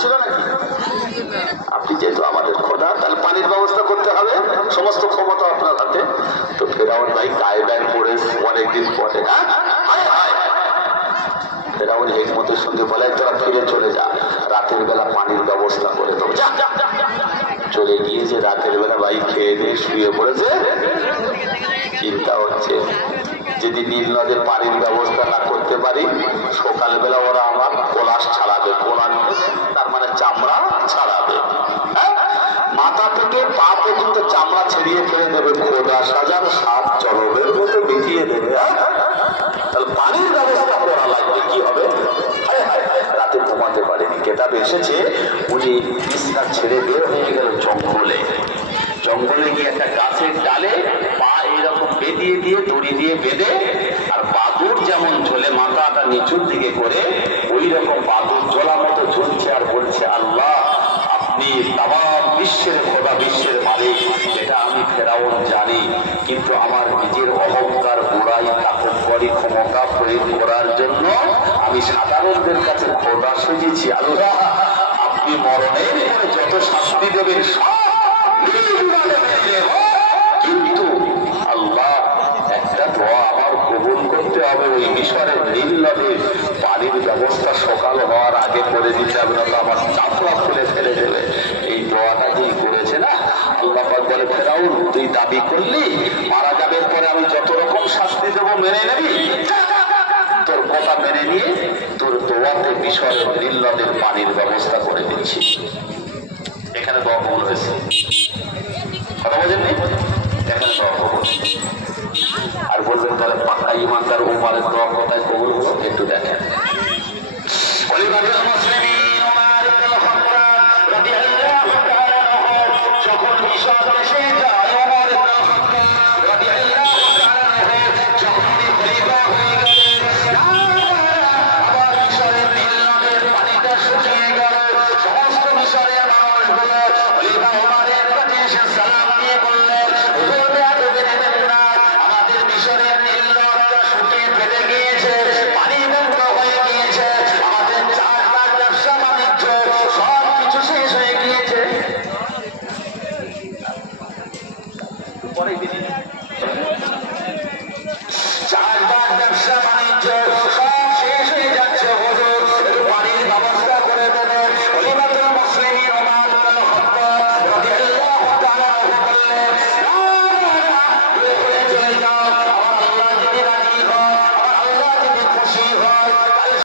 ছিল নাকি? আপনি যেহেতু আমাদের খোদা, তাহলে পানির ব্যবস্থা করতে হবে, সমস্ত ক্ষমতা আপনার হাতে। তো ফেরাউন ভাই গায়ে ব্যাগ পরে অনেকদিন পরে ফেরাউন হিকমতের সঙ্গে বলে, তোরা ফিরে চলে যা, রাতের বেলা পানির ব্যবস্থা করে দেবো। চলে গিয়ে যে রাতের বেলা ভাই খেয়ে দিয়ে শুয়ে পড়েছে, চিন্তা হচ্ছে যদি নীল নদের পানির ব্যবস্থা না করতে পারি, সকালবেলা ওরা আমার পলাশ ছাড়াবে, পোলা তার মানে চামড়া ছাড়াবে, মাথা থেকে পা পর্যন্ত চামড়া ছেড়িয়ে ফেলে দেবে, খোদা সাজার সাপ চরবের মতো বিছিয়ে দেবে। তাহলে পানির ব্যবস্থা করা লাগবে, কি হবে? রাতে ঘুমাতে পারেনি। কেতাবে এসেছে উনি বিছনা ছেড়ে বের হয়ে গেল জঙ্গলে। জঙ্গলে গিয়ে একটা গাছের ডালে পা এইরকম বেঁধিয়ে দিয়ে দড়ি দিয়ে বেঁধে, আর বাদুর যেমন ঝোলে মাথাটা নিচুর দিকে করে, ওই রকম বাদুর ঝোলা মতো ঝুলছে আর বলছে, আল্লাহ আপনি তামাম বিশ্বের খোদা, বিশ্বের মালিক, এটা আমি ফেরাউন জানি, কিন্তু আমার নিজের অহংকার, বুড়াই, তাকব্বরি, ক্ষমতা প্রয়োগ করার জন্য আমি সাধারণদের কাছে খোদা সেজেছি। আল্লাহ আপনি মরণের পরে যত শাস্তি দেবেন কিন্তু আল্লাহ একটা দোয়া আমার কবুল করতে হবে, ওই মিশরের নীল নদীর পানির ব্যবস্থা সকাল হওয়ার আগে করে দিতে হবে, না তো আমার চাপড়া খুলে ফেলে দেবে। এই দোয়াটা যেই করেছে না, আল্লাহ পাক বলে, ফেরাউন তুই দাবি করলি মারা যাবে পরে আমি যত রকম শাস্তি দেবো মেনে নেবি, তোর কথা মেনে নিয়ে তোর দোয়াতে মিশরের নীল নদের পানির ব্যবস্থা করে দিচ্ছি। এখানে দোয়া কবুল হয়েছে, কথা বোঝেননি? এখানে দোয়া কবুল। আর বলবেন তাহলে পাক্কা ইমানদার উমারের দোয়া কোথায় কবুল হলো, একটু দেখ।